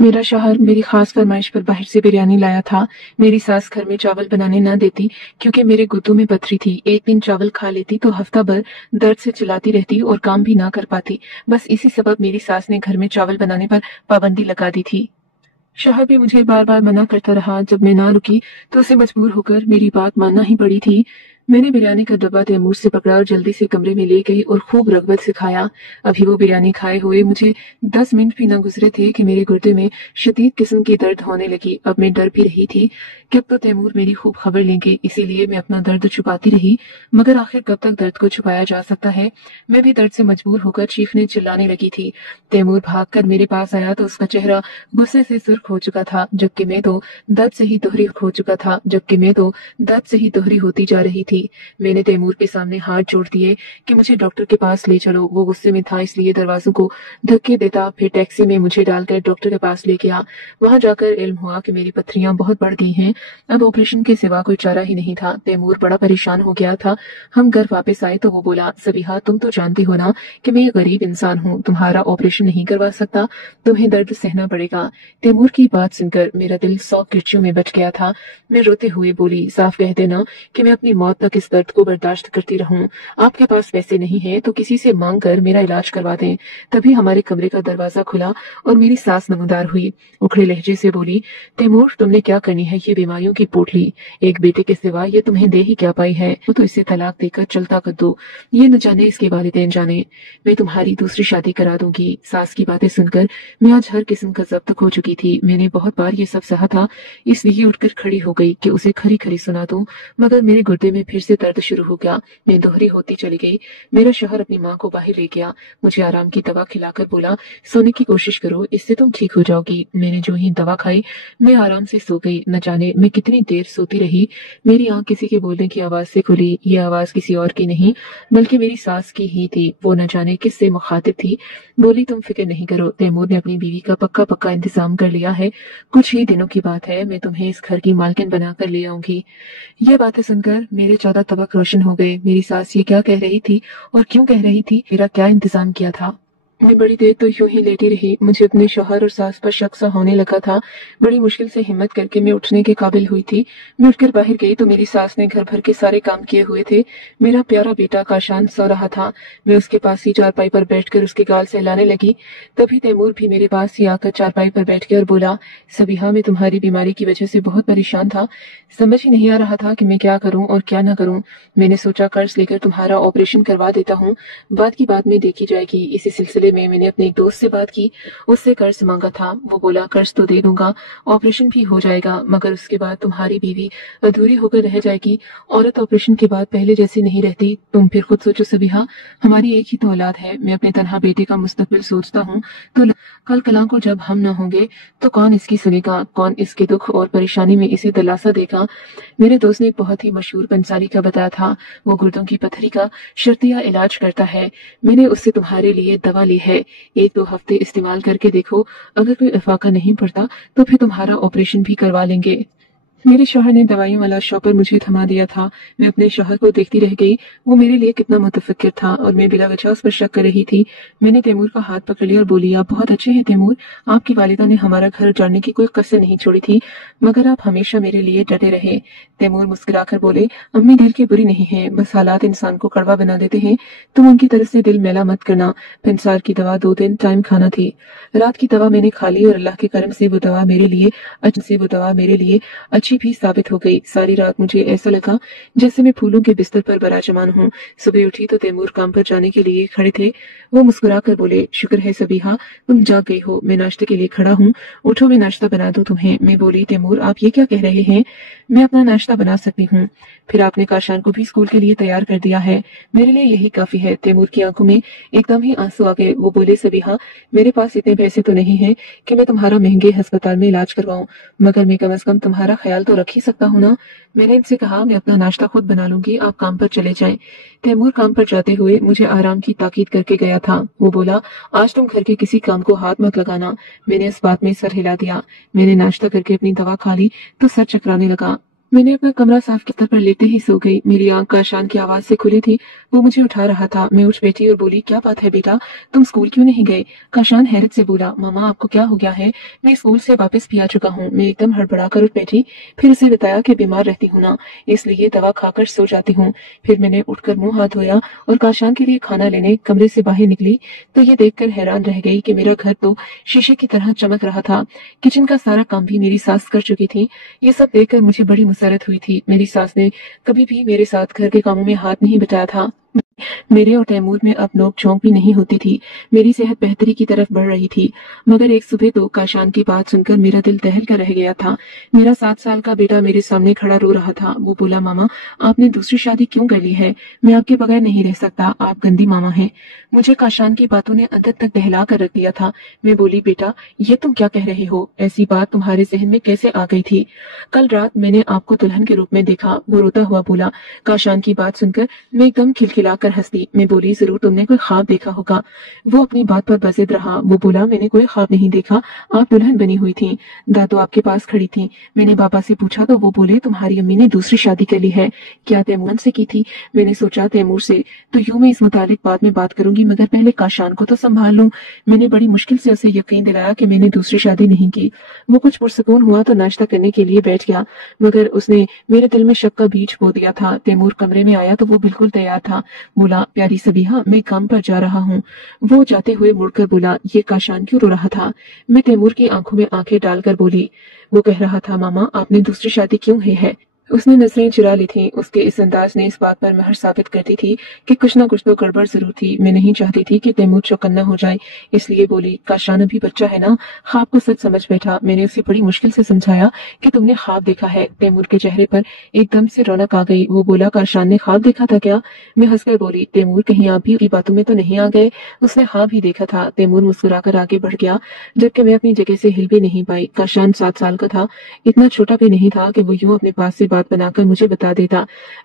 मेरा शौहर मेरी खास फरमाइश पर बाहर से बिरयानी लाया था। मेरी सास घर में चावल बनाने ना देती क्योंकि मेरे गुर्दों में पथरी थी। एक दिन चावल खा लेती तो हफ्ता भर दर्द से चिल्लाती रहती और काम भी ना कर पाती। बस इसी सबब मेरी सास ने घर में चावल बनाने पर पाबंदी लगा दी थी। शौहर भी मुझे बार बार मना करता रहा। जब मैं ना रुकी तो उसे मजबूर होकर मेरी बात मानना ही पड़ी थी। मैंने बिरयानी का डब्बा तैमूर से पकड़ा और जल्दी से कमरे में ले गई और खूब रगबत से खाया। अभी वो बिरयानी खाए हुए मुझे 10 मिनट भी न गुजरे थे कि मेरे गुर्दे में शदीद किस्म की दर्द होने लगी। अब मैं डर भी रही थी कि अब तो तैमूर मेरी खूब खबर लेंगे, इसीलिए मैं अपना दर्द छुपाती रही। मगर आखिर कब तक दर्द को छुपाया जा सकता है। मैं भी दर्द से मजबूर होकर चीखने चिल्लाने लगी थी। तैमूर भागकर मेरे पास आया तो उसका चेहरा गुस्से से सुर्ख हो चुका था, जबकि मैं तो दर्द से ही दोहरी होती जा रही थी। मैंने तैमूर के सामने हाथ जोड़ दिए कि मुझे डॉक्टर के पास ले चलो। वो गुस्से में था, इसलिए दरवाजों को धक्के देता फिर टैक्सी में मुझे डालकर डॉक्टर के पास ले गया। वहां जाकर इल्म हुआ कि मेरी पथरियां बहुत बढ़ गई हैं। अब ऑपरेशन के सिवा कोई चारा ही नहीं था। तैमूर बड़ा परेशान हो गया था। हम घर वापस आए तो वो बोला, सबीहा तुम तो जानती हो ना कि मैं एक गरीब इंसान हूँ, तुम्हारा ऑपरेशन नहीं करवा सकता, तुम्हें दर्द सहना पड़ेगा। तैमूर की बात सुनकर मेरा दिल 100 किरचियों में बच गया था। मैं रोते हुए बोली, साफ कह देना कि मैं अपनी मौत तक इस दर्द को बर्दाश्त करती रहूं। आपके पास पैसे नहीं है तो किसी से मांग कर मेरा इलाज करवा दें। तभी हमारे कमरे का दरवाजा खुला और मेरी सास नमदार हुई। उखड़े लहजे से बोली, तैमूर तुमने क्या करनी है ये बीमारियों की पोटली, एक बेटे के सिवा ये तुम्हें दे ही क्या पाई है। तो इसे तलाक देकर चलता कर दो, ये न जाने इसके वालिदैन जाने। मैं तुम्हारी दूसरी शादी करा दूंगी। सास की बातें सुनकर मैं आज हर किस्म का जब्त हो चुकी थी। मैंने बहुत बार ये सब सहा था, इसलिए उठकर खड़ी हो गई कि उसे खरी खरी सुना दूं, मगर मेरे गुर्दे में फिर से दर्द शुरू हो गया। मैं दोहरी होती चली गई। मेरा शौहर अपनी माँ को बाहर ले गया, मुझे आराम की दवा खिलाकर बोला, सोने की कोशिश करो, इससे तुम ठीक हो जाओगी। मैंने जो ही दवा खाई मैं आराम से सो गई। न जाने मैं कितनी देर सोती रही। मेरी आंख किसी के बोलने की आवाज से खुली। ये आवाज किसी और की नहीं बल्कि मेरी सास की ही थी। वो न जाने किससे मुखातिब थी। बोली, तुम फिक्र नहीं करो, तैमूर ने अपनी बीवी का पक्का पक्का इंतजाम कर लिया है। कुछ ही दिनों की बात है, मैं तुम्हें इस घर की मालकिन बनाकर ले आऊंगी। यह बातें सुनकर मेरे 14 तबक रोशन हो गए। मेरी सास ये क्या कह रही थी और क्यों कह रही थी, मेरा क्या इंतजाम किया था। मैं बड़ी देर तो यूं ही लेटी रही। मुझे अपने शौहर और सास पर शक सा होने लगा था। बड़ी मुश्किल से हिम्मत करके मैं उठने के काबिल हुई थी। मैं उठकर बाहर गई तो मेरी सास ने घर भर के सारे काम किए हुए थे। मेरा प्यारा बेटा काशान सो रहा था। मैं उसके पास ही चारपाई पर बैठकर उसके गाल सहलाने लगी। तभी तैमूर भी मेरे पास ही आकर चारपाई पर बैठ गया और बोला, सबीहा मैं तुम्हारी बीमारी की वजह से बहुत परेशान था। समझ ही नहीं आ रहा था कि मैं क्या करूं और क्या ना करूं। मैंने सोचा कर्ज लेकर तुम्हारा ऑपरेशन करवा देता हूं, बात की बात में देखी जाएगी। इसी सिलसिले में मैंने अपने एक दोस्त से बात की, उससे कर्ज मांगा था। वो बोला, कर्ज तो दे दूंगा, ऑपरेशन भी हो जाएगा, मगर उसके बाद तुम्हारी बीवी अधूरी होकर रह जाएगी। औरत ऑपरेशन के बाद पहले जैसी नहीं रहती। तुम फिर खुद सोचो सबीहा, हमारी एक ही तो औलाद है। मैं अपने तनहा बेटे का मुस्तकबिल सोचता हूँ तो कल कला को जब हम न होंगे तो कौन इसकी सुनेगा, कौन इसके दुख और परेशानी में इसे दिलासा देगा। मेरे दोस्त ने एक बहुत ही मशहूर पंसारी का बताया था, वो गुर्दों की पथरी का शर्तिया इलाज करता है। मैंने उससे तुम्हारे लिए दवा ली है, 1-2 हफ्ते इस्तेमाल करके देखो। अगर कोई इफाका नहीं पड़ता तो फिर तुम्हारा ऑपरेशन भी करवा लेंगे। मेरे शौहर ने दवाइयों वाला शॉपर मुझे थमा दिया था। मैं अपने शौहर को देखती रह गई। वो मेरे लिए कितना मुतफक्किर था और मैं बिला वजह उस पर शक कर रही थी। मैंने तैमूर का हाथ पकड़ लिया और बोली, आप बहुत अच्छे हैं तैमूर, आपकी वालिदा ने हमारा घर उजाड़ने की कोई कसर नहीं छोड़ी थी, मगर आप हमेशा मेरे लिए डटे रहे। तैमूर मुस्कुराकर बोले, अम्मी दिल की बुरी नहीं है, बस हालात इंसान को कड़वा बना देते हैं। तुम उनकी तरफ से दिल मैला मत करना। पेंसार की दवा 2 टाइम खाना थी। रात की दवा मैंने खा ली और अल्लाह के करम से वो दवा मेरे लिए अच्छी भी साबित हो गई। सारी रात मुझे ऐसा लगा जैसे मैं फूलों के बिस्तर पर बराजमान हूँ। सुबह उठी तो तैमूर काम पर जाने के लिए खड़े थे। वो मुस्कुरा कर बोले, शुक्र है सबीहा तुम जाग गई हो, मैं नाश्ते के लिए खड़ा हूँ, उठो मैं नाश्ता बना दूं तुम्हें। मैं बोली, तैमूर आप ये क्या कह रहे हैं, मैं अपना नाश्ता बना सकती हूँ। फिर आपने काशान को भी स्कूल के लिए तैयार कर दिया है, मेरे लिए यही काफी है। तैमूर की आंखों में एकदम ही आंसू आ गए। वो बोले, सबीहा मेरे पास इतने पैसे तो नहीं है कि मैं तुम्हारा महंगे अस्पताल में इलाज करवाऊं, मगर मैं कम से कम तुम्हारा ख्याल तो रख ही सकता हूँ ना। मैंने इनसे कहा, मैं अपना नाश्ता खुद बना लूंगी, आप काम पर चले जाएं। तैमूर काम पर जाते हुए मुझे आराम की ताकीद करके गया था। वो बोला, आज तुम घर के किसी काम को हाथ मत लगाना। मैंने इस बात में सर हिला दिया। मैंने नाश्ता करके अपनी दवा खा ली तो सर चकराने लगा। मैंने अपना कमरा साफ बिस्तर पर लेटे ही सो गई। मेरी आंख काशान की आवाज से खुली थी। वो मुझे उठा रहा था। मैं उठ बैठी और बोली, क्या बात है बेटा, तुम स्कूल क्यों नहीं गए? काशान हैरत से बोला, मामा आपको क्या हो गया है? मैं स्कूल से वापस भी आ चुका हूँ। मैं एकदम हड़बड़ा कर उठ बैठी। फिर उसे बताया कि बीमार रहती हूँ ना, इसलिए दवा खाकर सो जाती हूँ। फिर मैंने उठकर मुंह हाथ धोया और काशान के लिए खाना लेने कमरे से बाहर निकली तो ये देखकर हैरान रह गई कि मेरा घर तो शीशे की तरह चमक रहा था। किचन का सारा काम भी मेरी सास कर चुकी थी। ये सब देखकर मुझे बड़ी मुसरत हुई थी। मेरी सास ने कभी भी मेरे साथ घर के कामों में हाथ नहीं बटाया था। मेरे और तैमूर में अब नोक झोंक भी नहीं होती थी। मेरी सेहत बेहतरी की तरफ बढ़ रही थी। मगर एक सुबह तो काशान की बात सुनकर मेरा दिल दहल कर रह गया था। मेरा 7 साल का बेटा मेरे सामने खड़ा रो रहा था। वो बोला, मामा आपने दूसरी शादी क्यों कर ली है? मैं आपके बगैर नहीं रह सकता, आप गंदी मामा हैं। मुझे काशान की बातों ने अंदर तक दहला कर रख दिया था। मैं बोली, बेटा ये तुम क्या कह रहे हो? ऐसी बात तुम्हारे जहन में कैसे आ गई थी? कल रात मैंने आपको दुल्हन के रूप में देखा। वो रोता हुआ बोला। काशान की बात सुनकर मैं एकदम खिलखिलाकर हंस दी। मैं बोली, जरूर तुमने कोई ख्वाब देखा होगा। वो अपनी बात पर बजिद रहा। वो बोला, मैंने कोई ख्वाब नहीं देखा, आप दुल्हन बनी हुई थी। दादू आपके पास खड़ी थी। मैंने पापा से पूछा तो वो बोले, तुम्हारी अम्मी ने दूसरी शादी कर ली है। क्या तैमूर से की थी? मैंने सोचा तैमूर से तो यूं मैं इस मुतालिक बाद में बात करूंगी, मगर पहले काशान को तो संभाल लूं। मैंने बड़ी मुश्किल से उसे यकीन दिलाया कि मैंने दूसरी शादी नहीं की। वो कुछ पुरसकून हुआ तो नाश्ता करने के लिए बैठ गया, मगर उसने मेरे दिल में शक का बीज बो दिया था। तैमूर कमरे में आया तो वो बिल्कुल तैयार था। बोला, प्यारी सबीहा मैं काम पर जा रहा हूँ। वो जाते हुए मुड़कर बोला, ये काशान क्यों रो रहा था? मैं तैमूर की आंखों में आंखें डालकर बोली, वो कह रहा था, मामा आपने दूसरी शादी क्यों की है? उसने नजरें चुरा ली थी। उसके इस अंदाज ने इस बात पर महर साबित करती थी कि कुछ ना कुछ तो गड़बड़ जरूर थी। मैं नहीं चाहती थी कि तैमूर चौकन्ना हो जाए, इसलिए बोली, काशान अभी बच्चा है ना। ख्वाब को सच समझ बैठा। मैंने उसे बड़ी मुश्किल से समझाया कि तुमने ख्वाब देखा है। तैमूर के चेहरे पर एकदम से रौनक आ गई। वो बोला, काशान ने ख्वाब देखा था क्या? मैं हंसकर बोली, तैमूर कहीं आप भी उसकी बातों में तो नहीं आ गए? उसने ख्वाब ही देखा था। तैमूर मुस्कुराकर आगे बढ़ गया, जबकि मैं अपनी जगह से हिल भी नहीं पाई। काशान 7 साल का था, इतना छोटा भी नहीं था कि वो यूं अपने पास से बात बनाकर मुझे बता देता।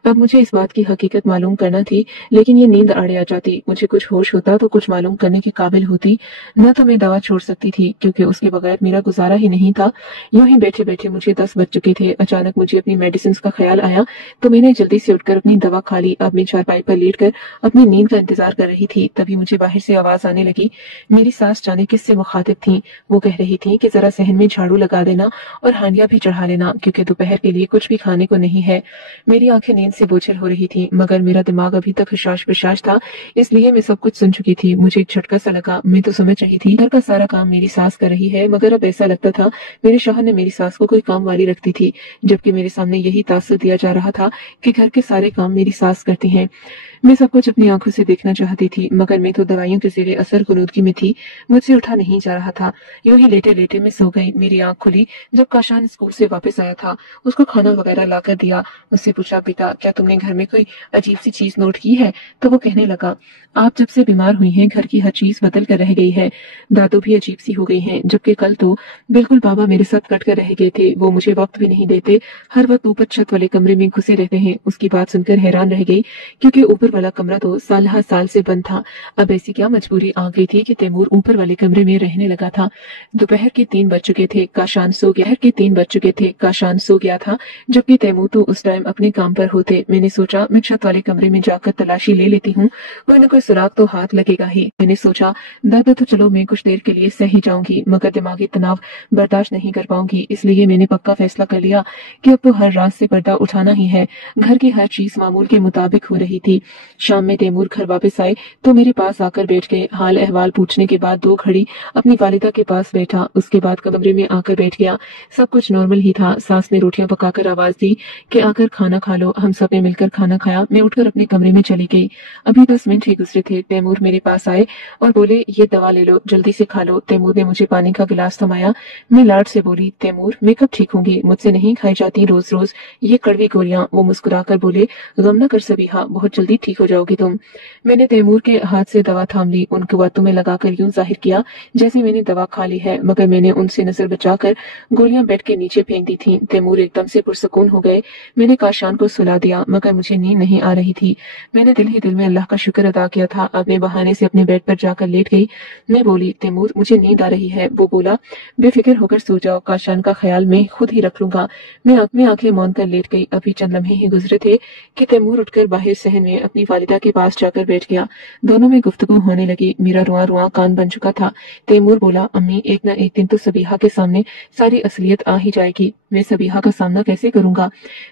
अब मुझे इस बात की हकीकत मालूम करना थी, लेकिन ये नींद अड़े आ जाती। मुझे कुछ होश होता तो कुछ मालूम करने के काबिल होती। न तो मैं दवा छोड़ सकती थी, क्योंकि उसके बगैर मेरा गुजारा ही नहीं था। यूं ही बैठे बैठे मुझे 10 बज चुके थे। अचानक मुझे अपनी मेडिसिन का ख्याल आया तो मैंने जल्दी से उठकर अपनी दवा खा ली। अब मैं चारपाई पर लेटकर अपनी नींद का इंतजार कर रही थी। तभी मुझे बाहर से आवाज आने लगी। मेरी सास जाने किससे मुखातिब थी। वो कह रही थी कि जरा सहन में झाड़ू लगा देना और हांडिया भी चढ़ा लेना, क्योंकि दोपहर के लिए कुछ भी खाने को नहीं है। मेरी आंखें नींद से बोझल हो रही थी, मगर मेरा दिमाग अभी तक हुशाश पिशाश था, इसलिए मैं सब कुछ सुन चुकी थी। मुझे एक झटका सा लगा। मैं तो समझ रही थी घर का सारा काम मेरी सास कर रही है, मगर अब ऐसा लगता था मेरे शौहर ने मेरी सास को कोई काम वाली रखती थी, जबकि मेरे सामने यही तासुर दिया जा रहा था कि घर के सारे काम मेरी सास करती हैं। मैं सब कुछ अपनी आंखों से देखना चाहती थी, मगर मैं तो दवाइयों के ज़ेरे असर गुनूदगी में थी। मुझसे उठा नहीं जा रहा था। यूं ही लेटे लेटे मैं सो गई। मेरी आंख खुली जब काशान स्कूल से वापस आया था। उसको खाना वगैरह ला कर दिया। उससे पूछा, बेटा क्या तुमने घर में कोई अजीब सी चीज नोट की है? तो वो कहने लगा, आप जब से बीमार हुई हैं घर की हर चीज बदल कर रह गई है। दादू भी अजीब सी हो गई हैं, जबकि कल तो बिल्कुल बाबा मेरे साथ कट कर रह गए थे। वो मुझे वक्त भी नहीं देते, हर वक्त ऊपर छत वाले कमरे में घुसे रहते हैं। उसकी बात सुनकर हैरान रह गई, क्योंकि ऊपर वाला कमरा तो साल हर साल से बंद था। अब ऐसी क्या मजबूरी आ गई थी कि तैमूर ऊपर वाले कमरे में रहने लगा था। दोपहर के 3 बज चुके थे। काशान सो गया। के 3 बज चुके थे। काशान सो गया था, जबकि तैमूर तो उस टाइम अपने काम पर होते। मैंने सोचा मैं छत वाले कमरे में जाकर तलाशी ले लेती हूँ, कोई न कोई सुराग तो हाथ लगेगा ही। मैंने सोचा दादा तो चलो मैं कुछ देर के लिए सह ही जाऊंगी, मगर दिमागी तनाव बर्दाश्त नहीं कर पाऊंगी। इसलिए मैंने पक्का फैसला कर लिया कि अब तो हर रात से पर्दा उठाना ही है। घर की हर चीज मामूल के मुताबिक हो रही थी। शाम में तैमूर घर वापस आए तो मेरे पास आकर बैठ गए। हाल अहवाल पूछने के बाद 2 घड़ी अपनी वालिदा के पास बैठा। उसके बाद कमरे में आकर बैठ गया। सब कुछ नॉर्मल ही था। सास ने रोटियां पकाकर आवाज दी कि आकर खाना खा लो। हम सब ने मिलकर खाना खाया। मैं उठकर अपने कमरे में चली गई। अभी 10 मिनट ही गुजरे थे, तैमूर मेरे पास आए और बोले, ये दवा ले लो, जल्दी से खा लो। तैमूर ने मुझे पानी का गिलास थमाया। मैं लाड से बोली, तैमूर मैं कब ठीक होंगी? मुझसे नहीं खाई जाती रोज रोज ये कड़वी गोलियां। वो मुस्कुराकर बोले, गम न कर सबीहा, बहुत जल्दी ठीक ठीक हो जाओगी तुम। मैंने तैमूर के हाथ से दवा थाम ली, उनके बातों में लगाकर यूं जाहिर किया जैसे मैंने दवा खा ली है, मगर मैंने उनसे नजर बचाकर गोलियां बेड के नीचे फेंक दी थी। तैमूर एकदम से पुरसकून हो गए। मैंने काशान को सुला दिया, मगर मुझे नींद नहीं आ रही थी। मैंने दिल ही दिल में अल्लाह का शुक्र अदा किया था। अपने बहाने से अपने बेड पर जाकर लेट गई। मैं बोली, तैमूर मुझे नींद आ रही है। वो बोला, बेफिक्र होकर सो जाओ, काशान का ख्याल मैं खुद ही रख लूंगा। मैं आंखें मौन कर लेट गई। अभी चंद लम्हे ही गुजरे थे कि तैमूर उठकर बाहर सहन में अपनी वालिदा के पास जाकर बैठ गया। दोनों में गुफ्तगू होने लगी। मेरा रुआं रुआं कान बन चुका था। तैमूर बोला, अम्मी एक न एक दिन तो सबीहा के सामने सारी असलियत आ ही जाएगी। मैं सबीहा का सामना कैसे करूंगा?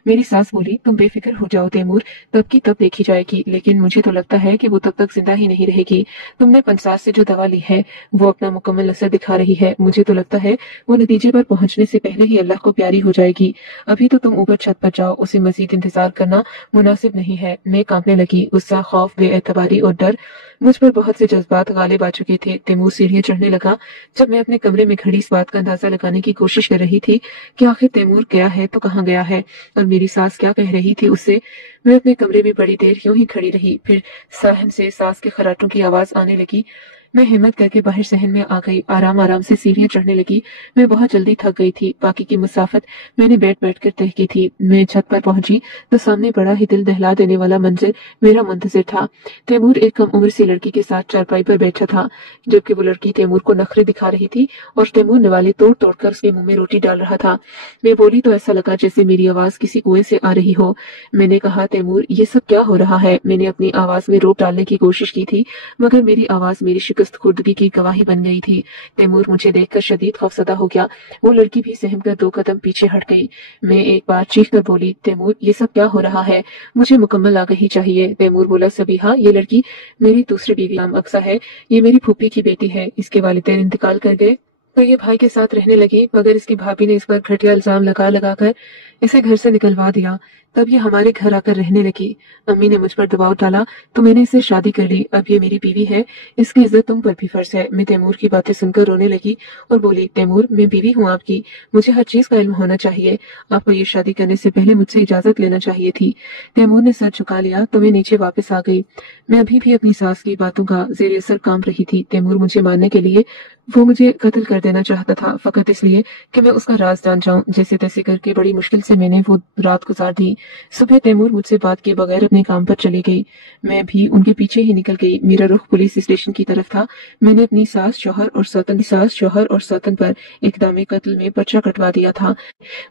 मेरी सास बोली, तुम बेफिक्र हो जाओ तैमूर, तब की तब देखी जाएगी, लेकिन मुझे तो लगता है कि वो तब तक जिंदा ही नहीं रहेगी। तुमने पंसास से जो दवा ली है वो अपना मुकम्मल असर दिखा रही है। मुझे तो लगता है वो नतीजे पर पहुंचने से पहले ही अल्लाह को प्यारी हो जाएगी। अभी तो तुम ऊपर छत पर जाओ, उसे मजीद इंतजार करना मुनासिब नहीं है। मैं कांपने लगी। गुस्सा, खौफ, बेएतबारी और डर, मुझ पर बहुत से जज्बात गालिब आ चुके थे। तैमूर सीढ़ियां चढ़ने लगा। जब मैं अपने कमरे में खड़ी इस बात का अंदाजा लगाने की कोशिश कर रही थी कि आखिर तैमूर गया है तो कहाँ गया है और मेरी सास क्या कह रही थी उससे, मैं अपने कमरे में बड़ी देर यूं ही खड़ी रही। फिर सहन से सास के खर्राटों की आवाज आने लगी। मैं हिम्मत करके बाहर सहन में आ गई। आराम आराम से सीढ़ियां चढ़ने लगी। मैं बहुत जल्दी थक गई थी। बाकी की मुसाफत मैंने बैठ कर तय की थी। मैं छत पर पहुंची तो सामने बड़ा ही दिल दहला देने वाला मंजर मेरा मुंतजिर था। तैमूर एक कम उम्र सी लड़की के साथ चारपाई पर बैठा था, जबकि वो लड़की तैमूर को नखरे दिखा रही थी और तैमूर निवाले तोड़ तोड़ कर उसके मुंह में रोटी डाल रहा था। मैं बोली तो ऐसा लगा जैसे मेरी आवाज किसी कुएं से आ रही हो। मैंने कहा, तैमूर ये सब क्या हो रहा है? मैंने अपनी आवाज में रोक डालने की कोशिश की थी, मगर मेरी आवाज मेरी शिकस्त खुर्दगी की गवाही बन गई थी। तैमूर मुझे देखकर शदीद खौफजदा हो गया। वो लड़की भी सहम कर 2 कदम पीछे हट गई। मैं एक बार चीख कर बोली, तैमूर ये सब क्या हो रहा है? मुझे मुकम्मल आगाही चाहिए। तैमूर बोला, सबीहा ये लड़की मेरी दूसरी बीवी नाम अक्सा है। ये मेरी फूफी की बेटी है। इसके वालिदैन इंतकाल कर गए तो ये भाई के साथ रहने लगी, मगर इसकी भाभी ने इस पर घटिया इल्जाम लगा लगा कर इसे घर से निकलवा दिया। तब ये हमारे घर आकर रहने लगी। अम्मी ने मुझ पर दबाव डाला तो मैंने इससे शादी कर ली। अब ये मेरी बीवी है, इसकी इज्जत तुम पर भी फर्ज है। मैं तैमूर की बातें सुनकर रोने लगी और बोली, तैमूर मैं बीवी हूँ आपकी, मुझे हर चीज का इल्म होना चाहिए। आपको ये शादी करने से पहले मुझसे इजाजत लेना चाहिए थी। तैमूर ने सर झुका लिया तो मैं नीचे वापस आ गई। मैं अभी भी अपनी सास की बातों का जेर असर कांप रही थी। तैमूर मुझे मारने के लिए, वो मुझे कत्ल कर देना चाहता था, फकत इसलिए कि मैं उसका राज जान जाऊं। जैसे तैसे करके बड़ी मुश्किल से मैंने वो रात गुजार दी। सुबह तैमूर मुझसे बात किए बगैर अपने काम पर चली गई। मैं भी उनके पीछे ही निकल गई। मेरा रुख पुलिस स्टेशन की तरफ था। मैंने अपनी सास, शौहर और सौतन पर इक़दाम कत्ल में पर्चा कटवा दिया था।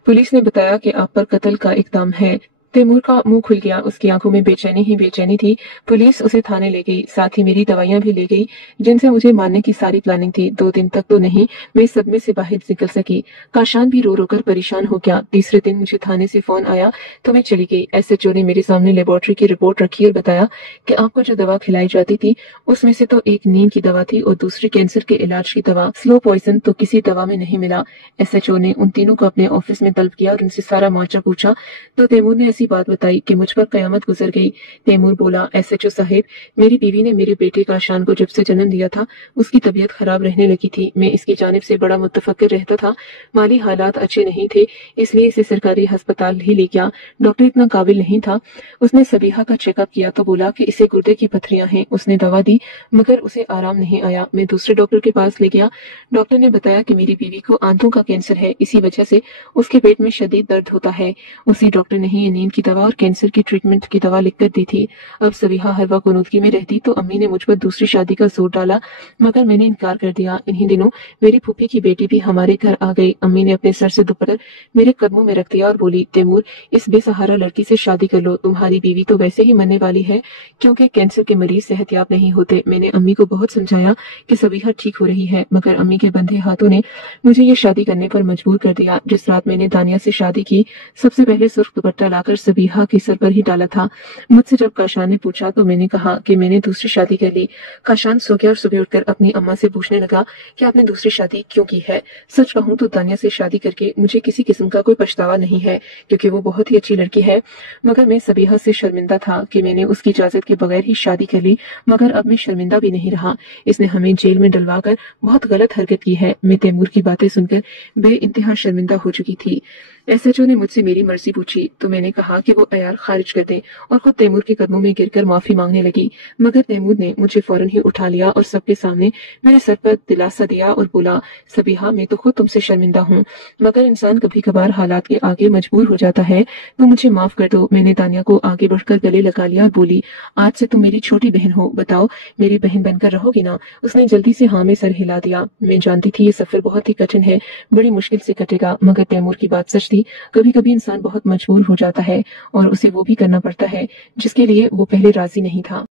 पुलिस ने बताया कि आप पर कत्ल का इक़दाम है। तैमूर का मुंह खुल गया। उसकी आंखों में बेचैनी ही बेचैनी थी। पुलिस उसे थाने ले गई, साथ ही मेरी दवाइयां भी ले गई जिनसे मुझे मारने की सारी प्लानिंग थी। 2 दिन तक तो नहीं, मैं इस सदमे से बाहर निकल सकी। काशान भी रो रो कर परेशान हो गया। तीसरे दिन मुझे थाने से फोन आया तो मैं चली गई। एसएचओ ने मेरे सामने लेबोरेटरी की रिपोर्ट रखी और बताया कि आपको जो दवा खिलाई जाती थी उसमें से तो एक नींद की दवा थी और दूसरी कैंसर के इलाज की दवा। स्लो पॉइजन तो किसी दवा में नहीं मिला। एसएचओ ने उन तीनों को अपने ऑफिस में तलब किया और उनसे सारा मुआवजा पूछा तो तैमूर ने ऐसी बात बताई कि मुझ पर कयामत गुजर गई। तैमूर बोला, एसएचओ साहिब, मेरी बीवी ने मेरे बेटे काशान को जब से जन्म दिया था उसकी तबीयत खराब रहने लगी थी। मैं इसकी जानिब से बड़ा मुतफक्किर रहता था। माली हालात अच्छे नहीं थे, इसलिए इसे सरकारी अस्पताल ही ले गया। डॉक्टर इतना काबिल नहीं था। उसने सबीहा का चेकअप किया तो बोला कि इसे गुर्दे की पथरियां हैं। उसने दवा दी मगर उसे आराम नहीं आया। मैं दूसरे डॉक्टर के पास ले गया। डॉक्टर ने बताया कि मेरी बीवी को आंतों का कैंसर है, इसी वजह से उसके पेट में शदीद दर्द होता है। उसी डॉक्टर ने ही नींद की दवा और कैंसर की ट्रीटमेंट की दवा लिखकर दी थी। अब सबीहा हर वक्त कुनूदगी में रहती तो अम्मी ने मुझ पर दूसरी शादी का जोर डाला, मगर मैंने इनकार कर दिया। इन्हीं दिनों मेरी फूफी की बेटी भी हमारे घर आ गई। अम्मी ने अपने सर से दुपट्टा मेरे कदमों में रख दिया और बोली, तैमूर इस बेसहारा लड़की से शादी कर लो, तुम्हारी बीवी तो वैसे ही मरने वाली है क्योंकि कैंसर के मरीज सेहतयाब नहीं होते। मैंने अम्मी को बहुत समझाया कि सबीहा ठीक हो रही है, मगर अम्मी के बंधे हाथों ने मुझे ये शादी करने पर मजबूर कर दिया। जिस रात मैंने दानिया से शादी की, सबसे पहले सुर्ख दुपट्टा लाकर सबीहा के सर पर ही डाला था। मुझसे जब काशान ने पूछा तो मैंने कहा कि मैंने दूसरी शादी कर ली। काशान सो गया और सुबह उठकर अपनी अम्मा से पूछने लगा कि आपने दूसरी शादी क्यों की है। सच कहूं तो दानिया से शादी करके मुझे किसी किस्म का कोई पछतावा नहीं है, क्योंकि वो बहुत ही अच्छी लड़की है, मगर मैं सबीहा से शर्मिंदा था कि मैंने उसकी इजाजत के बगैर ही शादी कर ली। मगर अब मैं शर्मिंदा भी नहीं रहा। इसने हमें जेल में डलवा कर बहुत गलत हरकत की है। मैं तैमूर की बातें सुनकर बे इंतहा शर्मिंदा हो चुकी थी। एसएचओ ने मुझसे मेरी मर्जी पूछी तो मैंने कहा कि वो अयार खारिज कर दें और खुद तैमूर के कदमों में गिरकर माफी मांगने लगी, मगर तैमूर ने मुझे फौरन ही उठा लिया और सबके सामने मेरे सर पर दिलासा दिया और बोला, सबीहा, मैं तो खुद तुमसे शर्मिंदा हूँ, मगर इंसान कभी कभार हालात के आगे मजबूर हो जाता है, तो मुझे माफ कर दो। मैंने तानिया को आगे बढ़कर गले लगा लिया और बोली, आज से तुम मेरी छोटी बहन हो, बताओ मेरी बहन बनकर रहोगी ना? उसने जल्दी से हाँ में सर हिला दिया। मैं जानती थी ये सफर बहुत ही कठिन है, बड़ी मुश्किल से कटेगा, मगर तैमूर की बात सच थी। कभी कभी इंसान बहुत मजबूर हो जाता है और उसे वो भी करना पड़ता है जिसके लिए वो पहले राजी नहीं था।